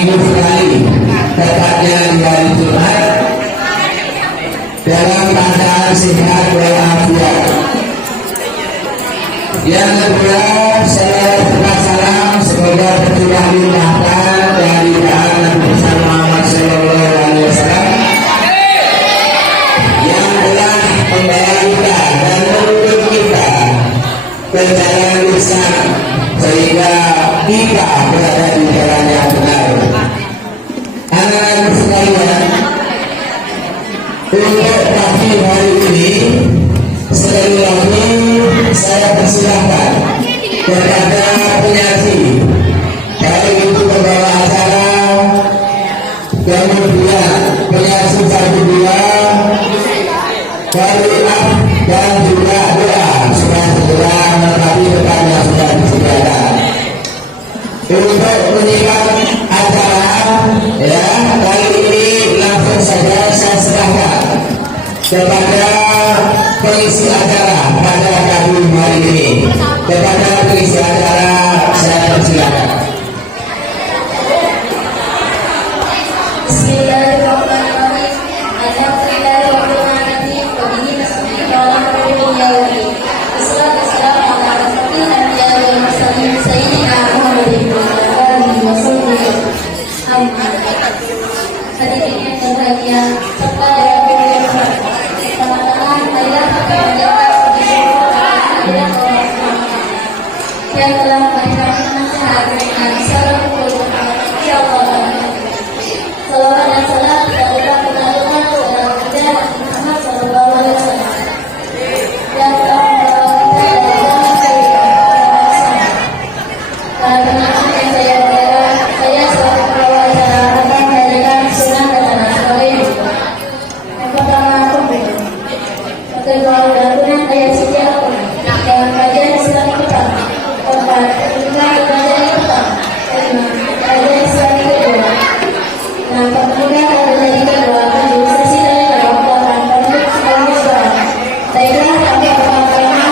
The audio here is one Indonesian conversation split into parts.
seminggu sekali, tepatnya di hari Jumat, dalam keadaan sehat walafiat. Yang kedua, saya bersalam semoga tercurah limpahkan dari doa Nabi Muhammad SAW yang telah membawa kita dan menuntun kita ke jalan Islam sehingga kita berada di jalan yang benar. Anak-anak sekalian, untuk pagi hari ini sekali lagi saya persilahkan kepada penyaji, baik itu pembawa acara, kemudian penyaji satu dua, kalimat dan juga doa supaya segera menepati depan yang sudah disediakan. Untuk menyimak acara, ya kali ini langsung saja saya serahkan kepada pengisi acara pada kali hari ini. Kepada pengisi acara saya persilakan. Bismillahirrahmanirrahim. Alhamdulillahirrahmanirrahim. Wabihi nasta'in ala umuri yawmi. Wassalatu wassalamu ala asyrafil anbiya'i wal mursalin sayyidina Muhammadin wa ala alihi wa sahbihi. Hadirin yang berbahagia, serta yang pertama-tama marilah kami menjaga yang telah memberikan nasihat dengan salam ya Allah. Salawat dan salam kita berikan kepada Rasulullah Muhammad sallallahu alaihi wasallam yang telah membawa kita dari jalan dari kebenaran. Para penonton yang saya bela, saya selaku pembawa acara akan memberikan sunnah dan sebagai berikut. Yang pertama, yang kedua, dan ayat suci Al-Quran dalam kajian Islam pertama. Keempat, kajian pertama. Kelima, kajian Islam kedua. Nah, kemudian pada hari kedua, sesi dari perwakilan penulis sebagai suara. Baiklah, kami pertama-tama,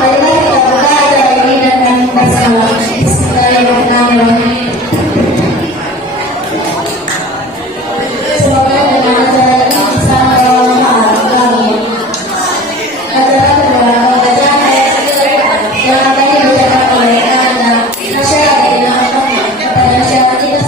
marilah kita buka acara ini dengan bersama. Bismillahirrahmanirrahim. Semoga dengan acara ini bisa membawa kami. Acara kedua, pembacaan ayat suci yang akan dibacakan oleh anak-anak Nasyawatina Al-Fatihah kepada Nasyawatina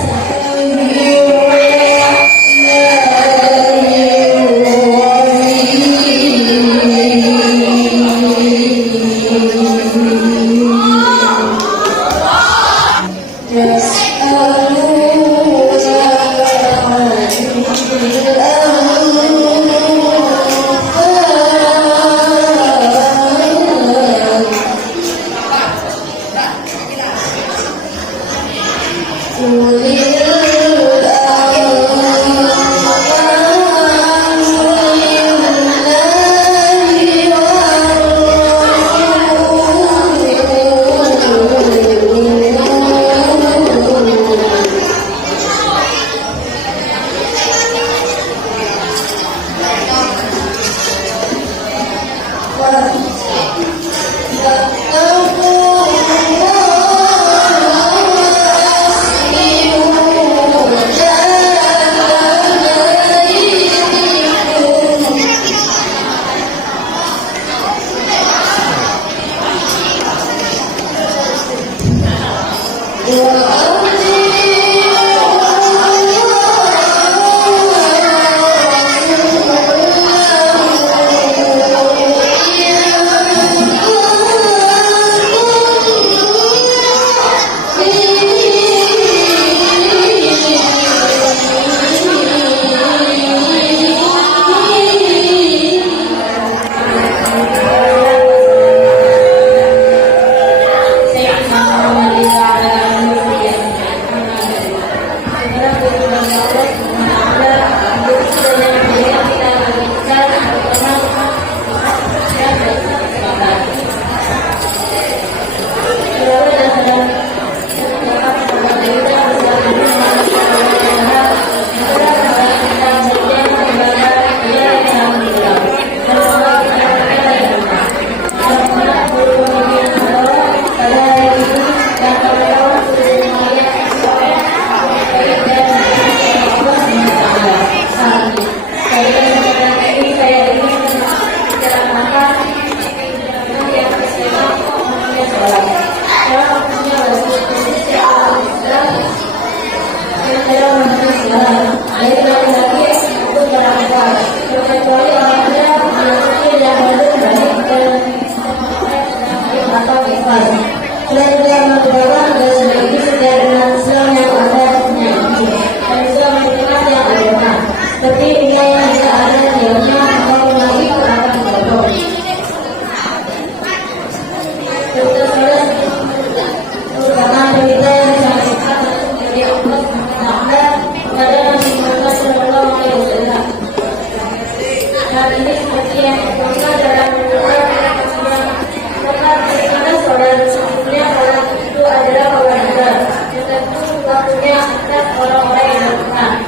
kemudian sukses orang-orang yang berkenan.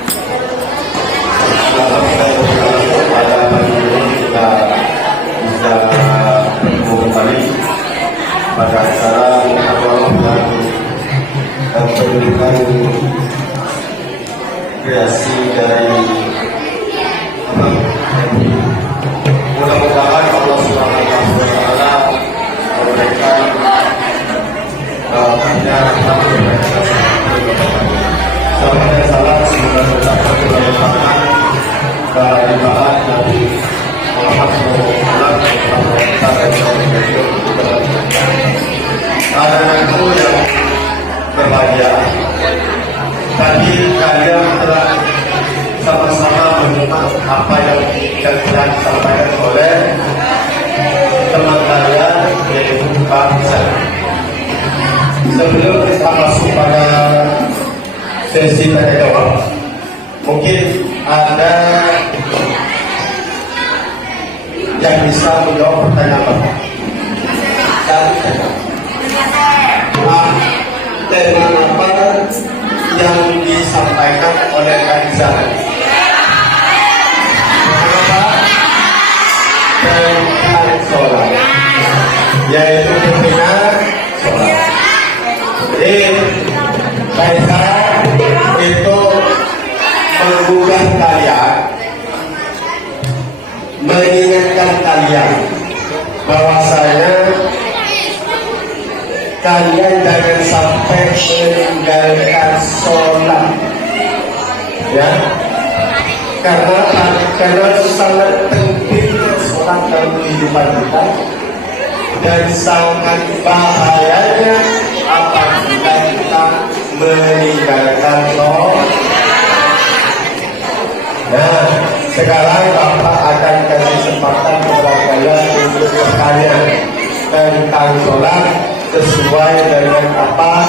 Pada pagi ini kita bisa bertemu kembali pada acara muhadharah dan pendidikan kreasi dari mudah-mudahan Allah Subhanahu wa Ta'ala memberikan selamat dan salam semoga tetap bermanfaat dari bahan Nabi Muhammad SAW. Anak-anakku yang berbahagia, tadi kalian telah sama-sama menyimak apa yang telah disampaikan oleh teman kalian yaitu Pak Hasan. Sebelum kita masuk pada sesi tanya jawab, mungkin ada yang bisa menjawab pertanyaan Bapak. Tema apa yang disampaikan oleh Kanizah? Tentang sholat, yaitu pembina sholat. Jadi Kanizah itu menggugah kalian, mengingatkan kalian bahwasanya kalian jangan sampai meninggalkan sholat, ya, karena sangat penting sholat dalam kehidupan kita dan sangat bahayanya apabila kita meninggalkan sholat. Nah, sekarang Bapak akan kasih kesempatan kepada kalian untuk bertanya tentang sholat sesuai dengan apa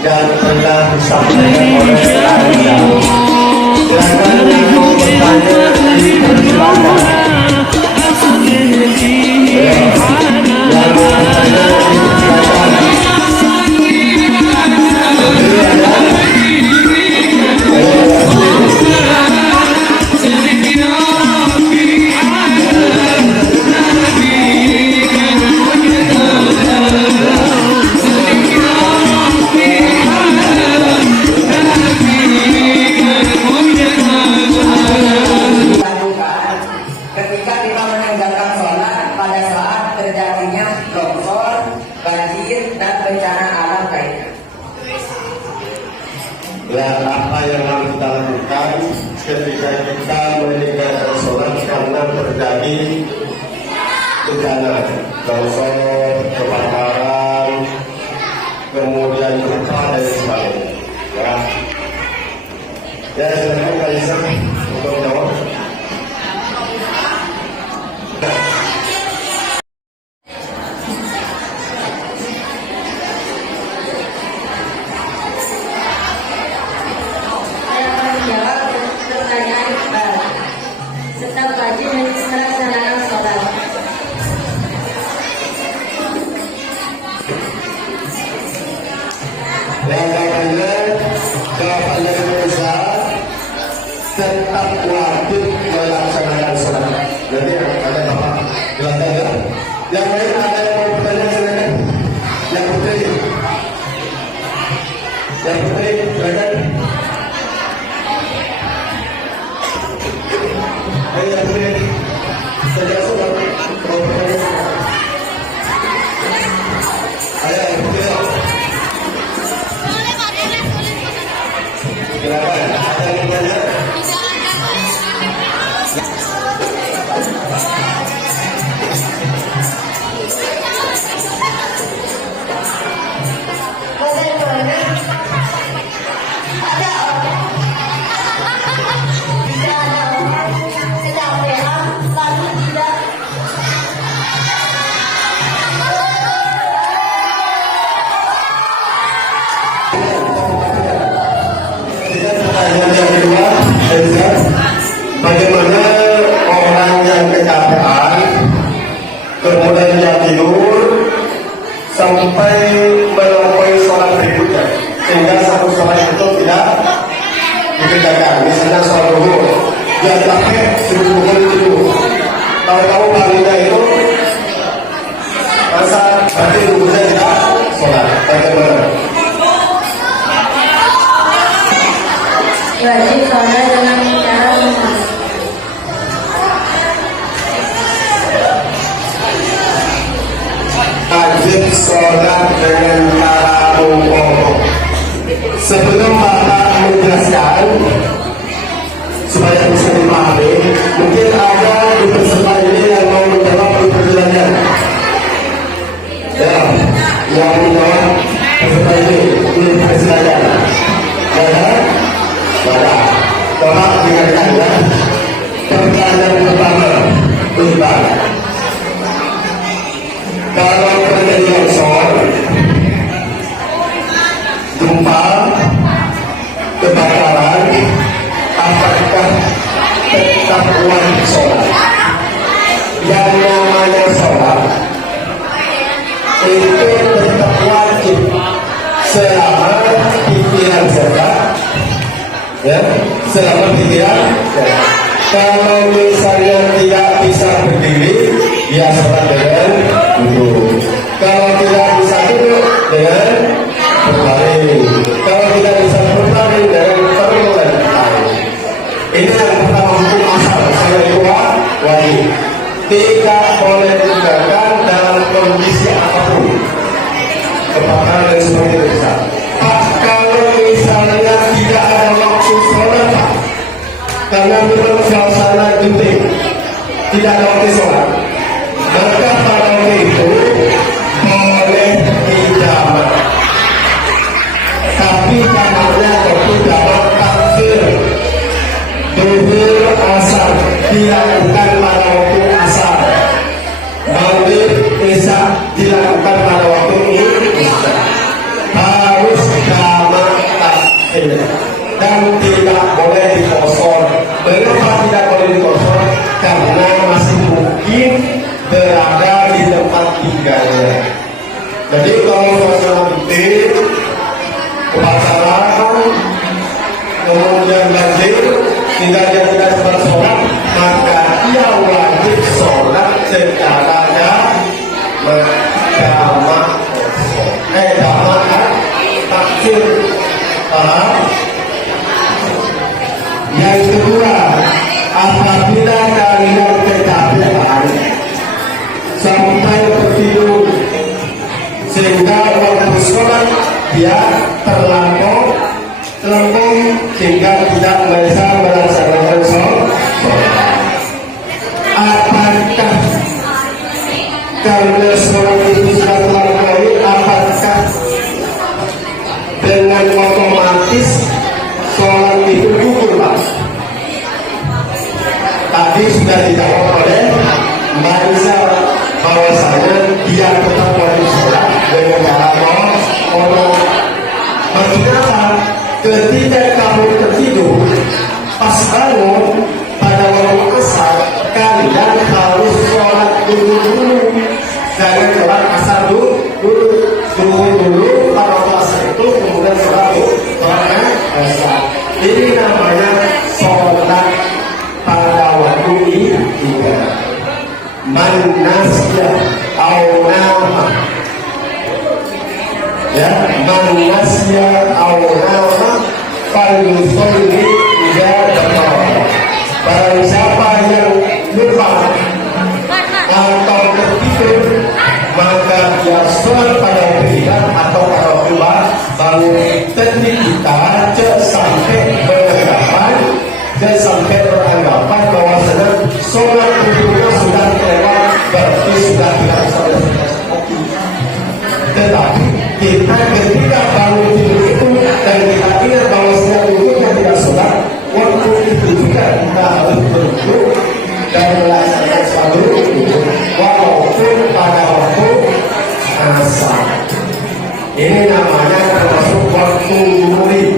yang telah disampaikan oleh Kanizah. Silakan yang mau bertanya dipersilakan. Yang mau bertanya dipersilakan. Ketika kita meninggalkan sholat pada saat terjadinya longsor, banjir, dan bencana alam lainnya. Dan apa yang harus kita lakukan ketika kita meninggalkan sholat karena terjadi bencana, longsor, kebakaran, kemudian gempa dan sebagainya. Ya, silakan Pak Isam untuk menjawab. Tetap wajib melaksanakan sholat. Jawabannya Mirza tetap wajib melaksanakan sholat. Jadi ada Bapak silakan ya. Yang lain ada yang mau bertanya silakan. Yang putri silakan. Ayo yang putri saja sholat. Mau bertanya. Ayo yang putri. Silakan. Ada yang bertanya. Pertanyaan yang kedua, bagaimana orang yang kecapean, kemudian dia tidur sampai melampaui sholat berikutnya, sehingga satu sholat itu tidak dikerjakan. Misalnya soal dulu, yang capek suruh bukan itu. Kalau kamu baginda itu masa nanti dulunya tidak sholat, bagaimana? Wajib sholat dengan cara benar. Wajib sholat dengan cara rukuk. Sebelum Bapak menjelaskan supaya bisa dipahami, mungkin ada di peserta ini yang mau menjawab pertanyaan. Ya, yang menjawab peserta ini pertanyaan. Ya, pada Bapak dengarkan ya. Pertanyaan pertama, Ustaz. Kalau terjadi longsor, gempa, kebakaran, apakah tetap wajib sholat? Yang namanya sholat itu tetap wajib selama pikiran zakat, ya, selama pikiran zakat. Kalau misalnya tidak bisa berdiri, ya sholat dengan duduk. Kalau tidak bisa duduk, dengan berbaring. Kalau tidak bisa berbaring, dengan berbaring. Ini yang pertama hukum asal. Yang kedua, wajib. Tidak boleh ditinggalkan dalam kondisi apapun. Kebakaran dan sebagainya bisa. Kalau misalnya tidak ada waktu sholat, karena memang suasana genting, tidak ada waktu sholat, maka pada waktu itu boleh dijamak. Tapi jamaknya waktu jamak takhir, duhur asar dilakukan pada waktu asar, maghrib isya dilakukan pada waktu isya. Harus jamak takhir dan tidak boleh dikosor. Mengapa tidak boleh dikosor? Karena masih mungkin berada di tempat tinggalnya. Jadi kalau suasana genting, kebakaran, kemudian banjir, tidak sempat sholat, maka dia wajib sholat secara jamak takhir. Yang kedua, apabila kalian kecapean sampai tertidur sehingga waktu sholat dia terlampau sehingga tidak bisa melaksanakan sholat, apakah karena sholat itu sudah terlampaui, apakah dengan otomatis sholat itu gugur, Pak? Tadi sudah dijawab oleh Mbak Isa bahwasanya dia tetap wajib sholat dengan cara orang. Maksudnya apa? Ketika kamu tertidur, pas bangun pada waktu asar, kalian harus sholat dulu. Jangan sholat asar dulu pada waktu asar itu, kemudian sholat asar. Ini namanya sholat pada waktu ini. Manasya awnama, ya, manasya awnama falyusolli idza dakhala. Barang siapa yang lupa atau tertidur, maka dia sholat pada waktu atau pada waktu bangun. Jadi kita sampai beranggapan bahwa sholat itu sudah lewat, berarti sudah tidak bisa berhenti. Tetapi kita ketika bangun tidur itu dan kita ingat bahwa setiap duduknya tidak sholat, waktu itu juga kita harus berduduk dan melaksanakan sholat duduk walaupun pada waktu asar. Ini namanya termasuk waktu murid.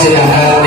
silakan.